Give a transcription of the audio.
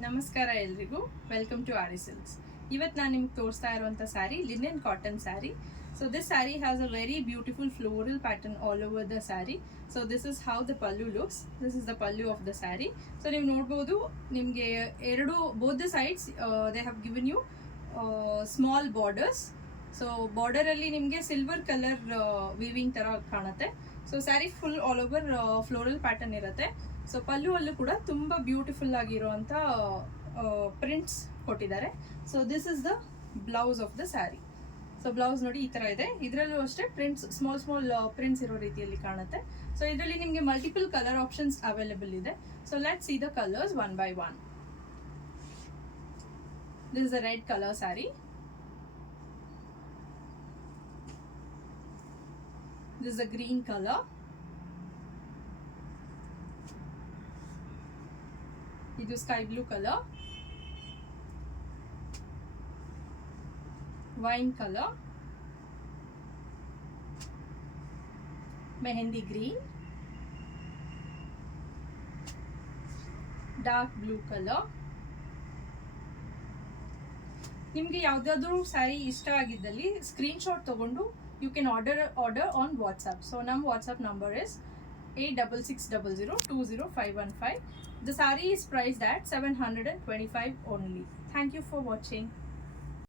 ನಮಸ್ಕಾರ ಎಲ್ರಿಗೂ, welcome to ary silks. ಇವತ್ತು ನಾನು ನಿಮ್ಗೆ ತೋರಿಸ್ತಾ ಇರುವಂಥ sari linen cotton sari. So this sari has a very beautiful floral pattern all over the sari. So this is how the pallu looks. This is the pallu of the sari. So ನೀವು ನೋಡ್ಬೋದು, ನಿಮಗೆ both the sides they have given you small borders. So ಬಾರ್ಡರಲ್ಲಿ ನಿಮಗೆ silver colour weaving ಥರ ಕಾಣುತ್ತೆ. So sari full all over floral pattern ಇರುತ್ತೆ. So pallu ಅಲ್ಲೂ ಕೂಡ ತುಂಬ ಬ್ಯೂಟಿಫುಲ್ ಆಗಿರುವಂಥ ಪ್ರಿಂಟ್ಸ್ ಕೊಟ್ಟಿದ್ದಾರೆ. So this is the blouse of the sari. So blouse ನೋಡಿ ಈ ಥರ ಇದೆ. ಇದರಲ್ಲೂ ಅಷ್ಟೇ ಪ್ರಿಂಟ್ಸ್ ಸ್ಮಾಲ್ ಪ್ರಿಂಟ್ಸ್ ಇರೋ ರೀತಿಯಲ್ಲಿ ಕಾಣುತ್ತೆ. ಸೊ ಇದರಲ್ಲಿ ನಿಮಗೆ ಮಲ್ಟಿಪಲ್ ಕಲರ್ ಆಪ್ಷನ್ಸ್ ಅವೈಲೇಬಲ್ ಇದೆ. So let's see the colours one by one. This is the red colour sari. This is a green color. This is sky blue color. Wine color. Mehendi green. Dark blue color. ನಿಮಗೆ ಯಾವುದಾದ್ರೂ ಸ್ಯಾರಿ ಇಷ್ಟ ಆಗಿದ್ದಲ್ಲಿ screenshot ತಗೊಂಡು you can order on WhatsApp. So ನಮ್ಮ WhatsApp number is 8660020515. The saree is priced at 725 only. Thank you for watching.